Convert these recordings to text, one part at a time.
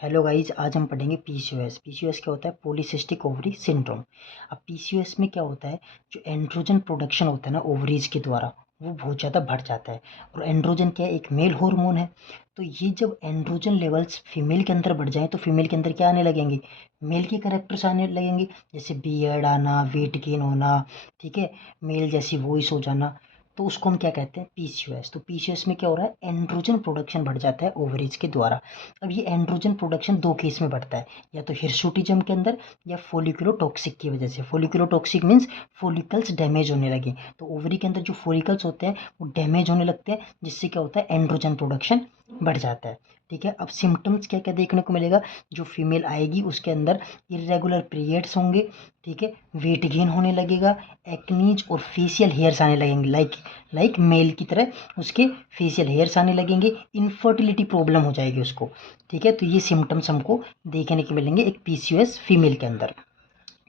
Hello guys, आज हम पढ़ेंगे पीसीओएस। पीसीओएस क्या होता है? Polycystic ovary syndrome. अब पीसीओएस में क्या होता है, जो एंड्रोजन प्रोडक्शन होता है ना ओवरीज के द्वारा, वो बहुत ज़्यादा बढ़ जाता है। और एंड्रोजन क्या है? एक मेल हार्मोन है। तो ये जब एंड्रोजन लेवल्स फीमेल के अंदर बढ़ जाए तो फीमेल के अंदर क्या आने लगेंगे? मेल के कैरेक्टर्स आने लगेंगे, जैसे बियर्ड आना, वेट गेन होना, ठीक है, मेल जैसी वॉइस हो जाना। तो उसको हम क्या कहते हैं? पीसीओएस। तो पीसीओएस में क्या हो रहा है? एंड्रोजन प्रोडक्शन बढ़ जाता है ओवरीज के द्वारा। अब ये एंड्रोजन प्रोडक्शन दो केस में बढ़ता है, या तो हिर्सुटिज्म के अंदर या फोलिकुलोटॉक्सिक की वजह से। फोलिकुलोटॉक्सिक मीन्स फोलिकल्स डैमेज होने लगे, तो ओवरी के अंदर जो फोलिकल्स होते हैं वो डैमेज होने लगते हैं, जिससे क्या होता है? एंड्रोजन प्रोडक्शन बढ़ जाता है। ठीक है, अब सिम्टम्स क्या क्या देखने को मिलेगा? जो फीमेल आएगी उसके अंदर इरेगुलर पीरियड्स होंगे, ठीक है, वेट गेन होने लगेगा, एक्नीज और फेशियल हेयर्स आने लगेंगे, लाइक मेल की तरह उसके फेशियल हेयर्स आने लगेंगे, इनफर्टिलिटी प्रॉब्लम हो जाएगी उसको। ठीक है, तो ये सिम्टम्स हमको देखने को मिलेंगे एक पीसीओएस फीमेल के अंदर।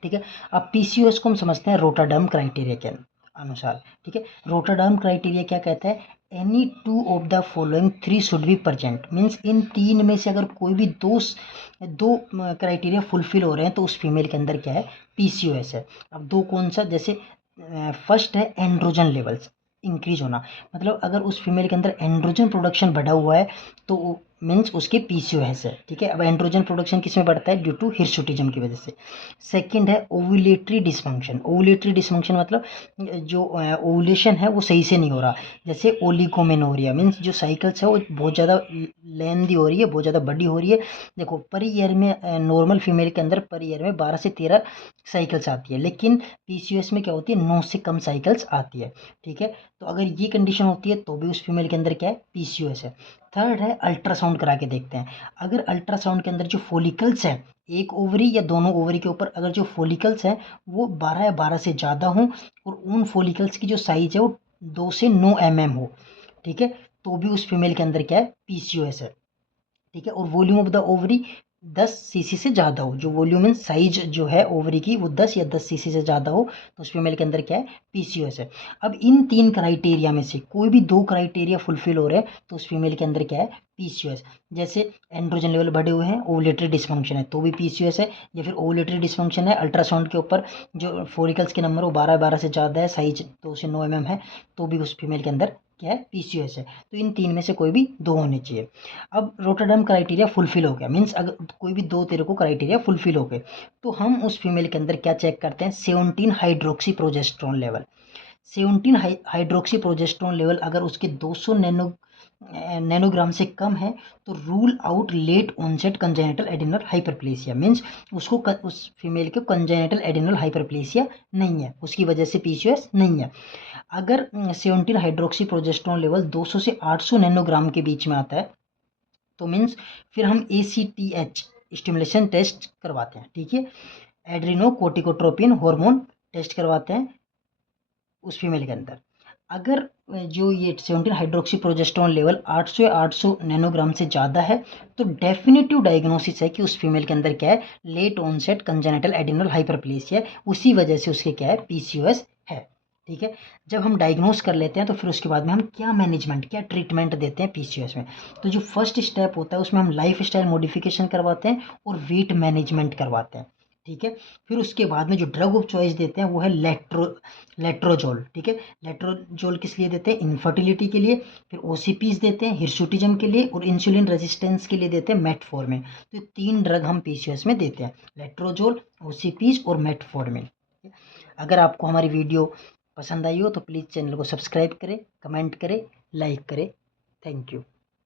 ठीक है, अब पीसीओएस को हम समझते हैं रोटरडम क्राइटेरिया के अनुसार। ठीक है, रोटरडम क्राइटेरिया क्या कहता है? Any two of the following three should be present. Means in तीन में से अगर कोई भी दो क्राइटेरिया फुलफिल हो रहे हैं तो उस फीमेल के अंदर क्या है? पीसीओएस है। अब दो कौन सा? जैसे फर्स्ट है एंड्रोजन लेवल्स इंक्रीज होना। मतलब अगर उस फीमेल के अंदर एंड्रोजन प्रोडक्शन बढ़ा हुआ है तो मीन्स उसके पीसीओएस है। ठीक है, अब एंड्रोजन प्रोडक्शन किस में बढ़ता है? ड्यू टू हिर्सुटिज्म की वजह से। सेकंड है ओव्यूलेटरी डिसफंक्शन। ओव्यूलेटरी डिसफंक्शन मतलब जो ओव्यूलेशन है वो सही से नहीं हो रहा, जैसे ओलिगोमेनोरिया। मीन्स जो साइकिल्स है वो बहुत ज़्यादा लेंदी हो रही है, बहुत ज़्यादा बड़ी हो रही है। देखो पर ईयर में नॉर्मल फीमेल के अंदर पर ईयर में 12 से 13 साइकिल्स आती है, लेकिन पीसीओएस में क्या होती है? 9 से कम साइकिल्स आती है। ठीक है, तो अगर ये कंडीशन होती है तो भी उस फीमेल के अंदर क्या है? पीसीओएस है। थर्ड है अल्ट्रासाउंड करा के देखते हैं। अगर अल्ट्रासाउंड के अंदर जो फोलिकल्स है, एक ओवरी या दोनों ओवरी के ऊपर अगर जो फोलिकल्स हैं वो 12 या 12 से ज़्यादा हों, और उन फोलिकल्स की जो साइज है वो 2 से 9 mm हो, ठीक है, तो भी उस फीमेल के अंदर क्या है? पीसीओएस है। ठीक है, और volume of the ovary 10 CC से ज़्यादा हो, जो वॉल्यूम इन साइज जो है ओवरी की वो 10 या 10 सीसी से ज़्यादा हो, तो उस फीमेल के अंदर क्या है? पीसीओएस है। अब इन तीन क्राइटेरिया में से कोई भी दो क्राइटेरिया फुलफिल हो रहे हैं तो उस फीमेल के अंदर क्या है? पीसीओएस। जैसे एंड्रोजन लेवल बढ़े हुए हैं, ओवुलेटरी डिसफंक्शन है, तो भी पीसीओएस है। या फिर ओवुलेटरी डिसफंक्शन है, अल्ट्रासाउंड के ऊपर जो फोलिकल्स के नंबर वो 12 से ज़्यादा है, साइज 2 से 9 mm है, तो भी उस फीमेल के अंदर क्या है? पीसीओएस है। तो इन तीन में से कोई भी दो होने चाहिए। अब रोटरडम क्राइटेरिया फुलफिल हो गया, मीन्स अगर कोई भी दो तेरे को क्राइटेरिया फुलफिल हो गए तो हम उस फीमेल के अंदर क्या चेक करते हैं? 17 hydroxy progesterone level. 17 hydroxy progesterone level अगर उसके 200 नैनोग्राम से कम है तो rule out late onset congenital adrenal hyperplasia. Means उस फीमेल के कंजेनिटल एडिनल हाइपरप्लेसिया नहीं है, उसकी वजह से पीसीओएस नहीं है। अगर 17 हाइड्रोक्सी प्रोजेस्ट्रॉन लेवल 200 से 800 नैनोग्राम के बीच में आता है तो मीन्स फिर हम ACTH स्टिमुलेशन टेस्ट करवाते हैं। ठीक है, एड्रीनो कोर्टिकोट्रोपिन हार्मोन टेस्ट करवाते हैं उस फीमेल के अंदर। अगर जो ये 17 हाइड्रोक्सी प्रोजेस्टेरोन लेवल 800 या 800 नैनोग्राम से ज़्यादा है तो डेफिनेटिव डायग्नोसिस है कि उस फीमेल के अंदर क्या है? Late onset congenital adrenal hyperplasia है, उसी वजह से उसके क्या है? पीसीओएस है। ठीक है, जब हम डायग्नोस कर लेते हैं तो फिर उसके बाद में हम क्या मैनेजमेंट, क्या ट्रीटमेंट देते हैं पीसीओएस में? तो जो फर्स्ट स्टेप होता है उसमें हम लाइफ स्टाइल मॉडिफिकेशन करवाते हैं और वेट मैनेजमेंट करवाते हैं। ठीक है, फिर उसके बाद में जो ड्रग ऑफ चॉइस देते हैं वो है लेट्रोजोल। ठीक है, लेट्रोजोल किस लिए देते हैं? इनफर्टिलिटी के लिए। फिर ओसीपीज देते हैं हिर्सुटिज्म के लिए, और इंसुलिन रेजिस्टेंस के लिए देते हैं मेटफॉर्मिन। तो ये तीन ड्रग हम पीसीओएस में देते हैं, लेट्रोजोल, ओसीपीज और मेटफॉर्मिन। अगर आपको हमारी वीडियो पसंद आई हो तो प्लीज़ चैनल को सब्सक्राइब करें, कमेंट करें, लाइक करें। Thank you.